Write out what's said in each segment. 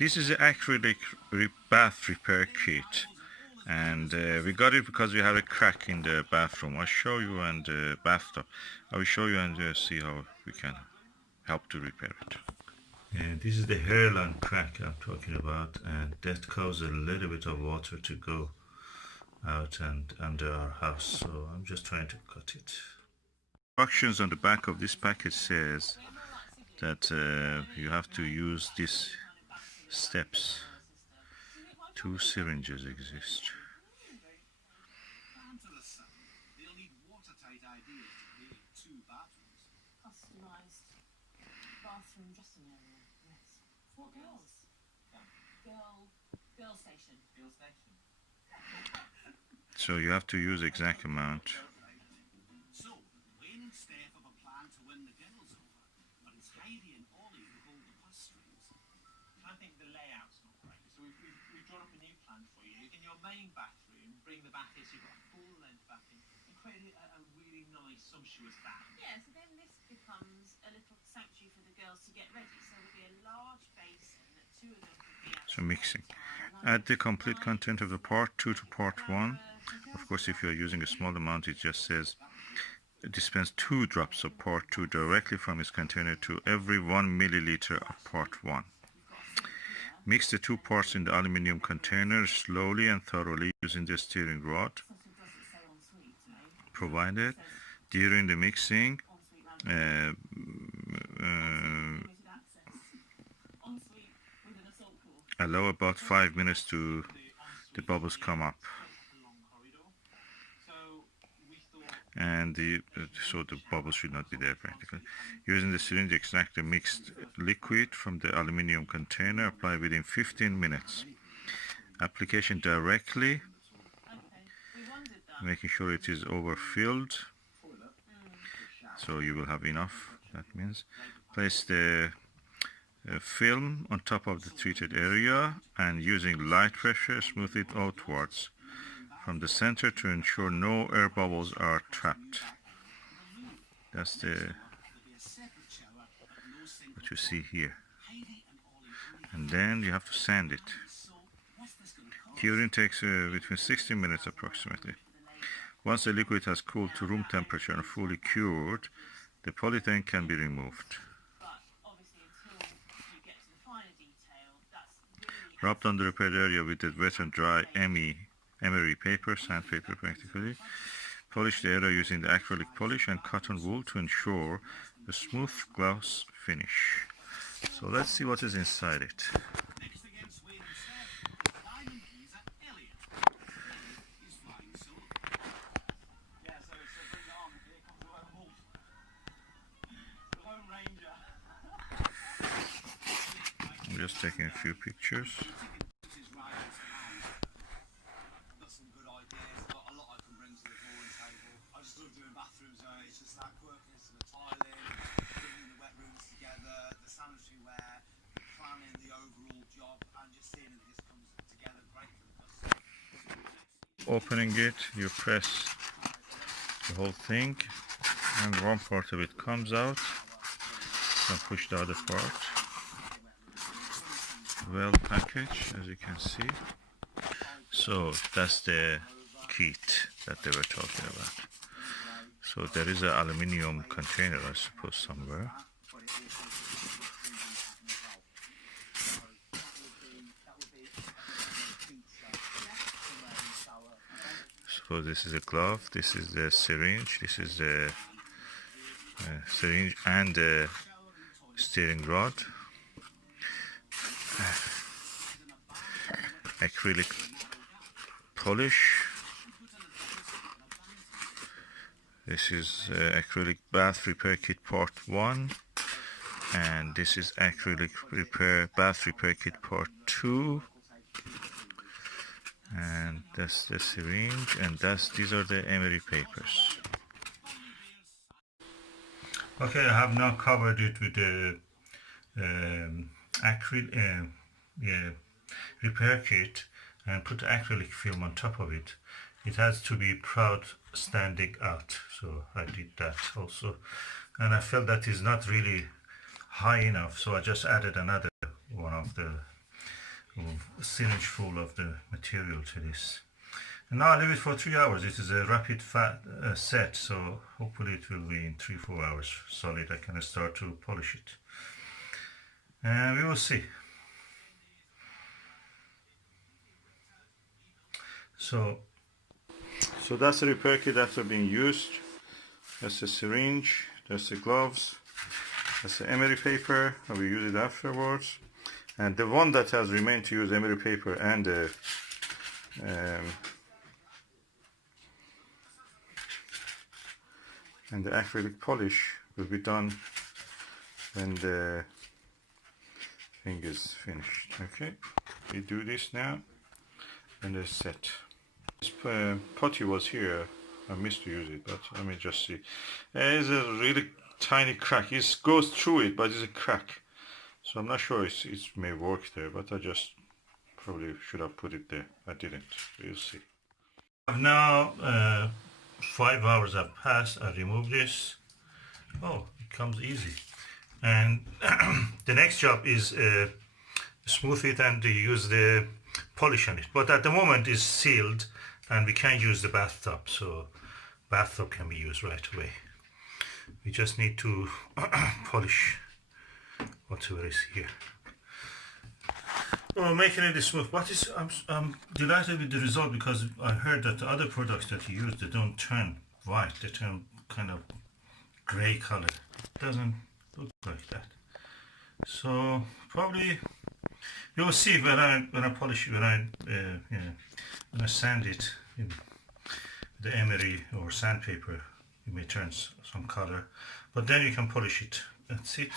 This is the acrylic bath repair kit, and we got it because we have a crack in the bathroom. I'll show you, and bathtub. I will show you and see how we can help to repair it. And this is the hairline crack I'm talking about, and that causes a little bit of water to go out and under our house, so I'm just trying to cut it. Instructions on the back of this package says that you have to use these steps. 2 syringes exist. Bathroom dressing area, yes. For girls? Girl station. So you have to use exact amount. So, winning step up a plan to win the girls over, but it's Heidi and Ollie who hold the purse strings. I think the layout's not great, so we've drawn up a new plan for you. In your main bathroom, bring the bath in, so you've got a full-length bath in, and create a really nice, sumptuous bath. Yeah, so then this becomes a little sanctuary for the girls to get ready. So there'll be a large basin that 2 of them could be at. So mixing. Add the complete content of the part 2 to part 1. Of course, if you're using a small amount, it just says dispense 2 drops of part 2 directly from its container to every 1 milliliter of part 1. Mix the 2 parts in the aluminum container slowly and thoroughly using the stirring rod provided. During the mixing, allow about 5 minutes to the bubbles come up, and so the bubbles should not be there practically. Using the syringe, extract the mixed liquid from the aluminum container. Apply within 15 minutes. Application directly, making sure it is overfilled, so you will have enough. That means place the film on top of the treated area and using light pressure smooth it outwards from the center to ensure no air bubbles are trapped. That's what you see here. And then you have to sand it. Curing takes between 60 minutes approximately. Once the liquid has cooled to room temperature and fully cured, the polythene can be removed. Rub down the repaired area with the wet and dry emery paper, sandpaper practically. Polish the area using the acrylic polish and cotton wool to ensure a smooth gloss finish. So let's see what is inside it. I'm just taking a few pictures. Opening it, you press the whole thing, and one part of it comes out. Then push the other part. Well packaged, as you can see. So that's the kit that they were talking about. So there is an aluminium container, I suppose, somewhere. So this is a glove, this is the syringe, this is the syringe and the steering rod. Acrylic polish. This is acrylic bath repair kit part 1, and this is acrylic bath repair kit part 2, and that's the syringe, and these are the emery papers. Okay, I have now covered it with the acrylic repair kit and put acrylic film on top of it. It has to be proud standing out, so I did that also, and I felt that is not really high enough, so I just added another one of the a syringe full of the material to this. And now I leave it for 3 hours. It is a rapid set, so hopefully it will be in 3-4 hours solid. I can start to polish it, and we will see. So that's the repair kit after being used. That's the syringe, that's the gloves, that's the emery paper. I will use it afterwards. And the one that has remained to use emery paper and the acrylic polish will be done when the thing is finished. Okay, we do this now and it's set. This putty was here. I missed to use it, but let me just see. There's a really tiny crack. It goes through it, but it's a crack. So I'm not sure it may work there, but I just probably should have put it there. I didn't. We'll see. Now 5 hours have passed. I removed this. Oh, it comes easy. And the next job is smooth it and use the polish on it. But at the moment it's sealed and we can't use the bathtub, so bathtub can be used right away. We just need to polish whatever is here. Well, making it smooth. I'm delighted with the result, because I heard that the other products that you use, they don't turn white, they turn kind of gray color. It doesn't look like that. So probably you'll see when I polish it, when I sand it in the emery or sandpaper, it may turn some color, but then you can polish it. That's it.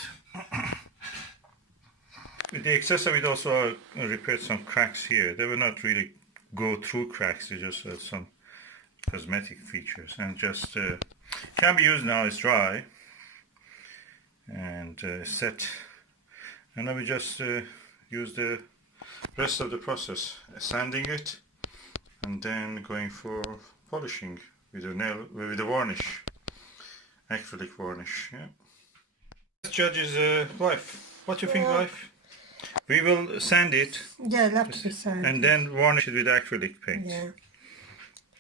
With the accessory, it also repaired some cracks here. They will not really go through cracks, they just have some cosmetic features, and just can be used now. It's dry and set, and now we just use the rest of the process, sanding it and then going for polishing with the varnish, acrylic varnish. Yeah. Judge's wife. What do you think, wife? We will sand it. Yeah, it'll have to be sanded. And then varnish it with acrylic paint. Yeah.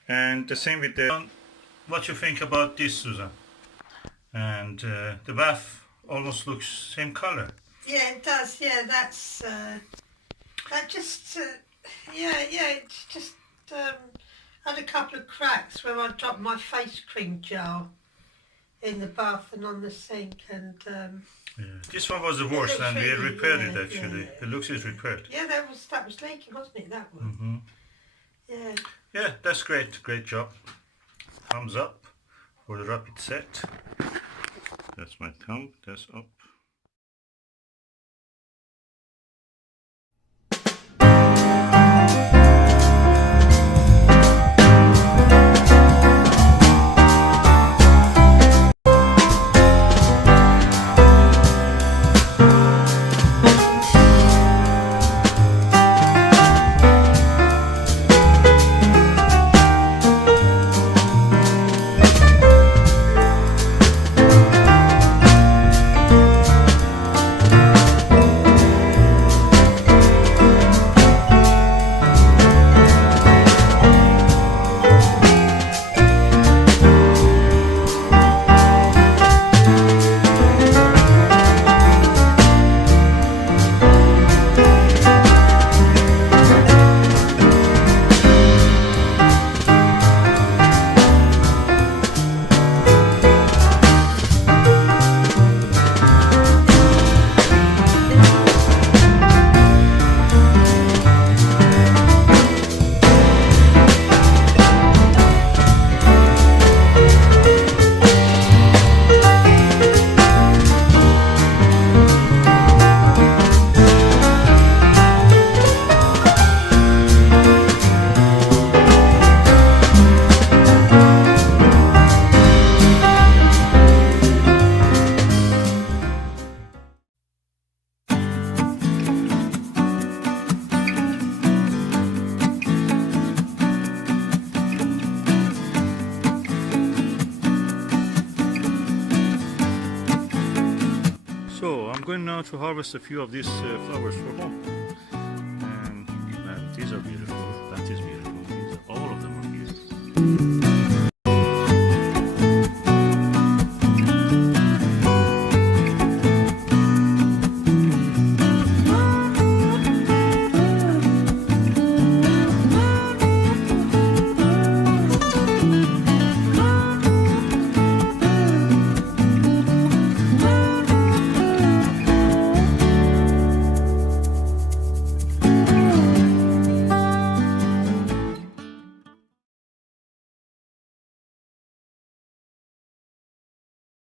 And the same with the... What you think about this, Susan? And the bath almost looks same color. Yeah, it does. Yeah, that's that just it's just had a couple of cracks where I dropped my face cream jar in the bath and on the sink, and yeah. This one was the worst, and we repaired it actually. Yeah. The looks is repaired. Yeah, that was leaking, wasn't it? That one. Yeah. Yeah, that's great. Great job. Thumbs up for the rapid set. That's my thumb. That's up. So I'm going now to harvest a few of these flowers for home, and Bye.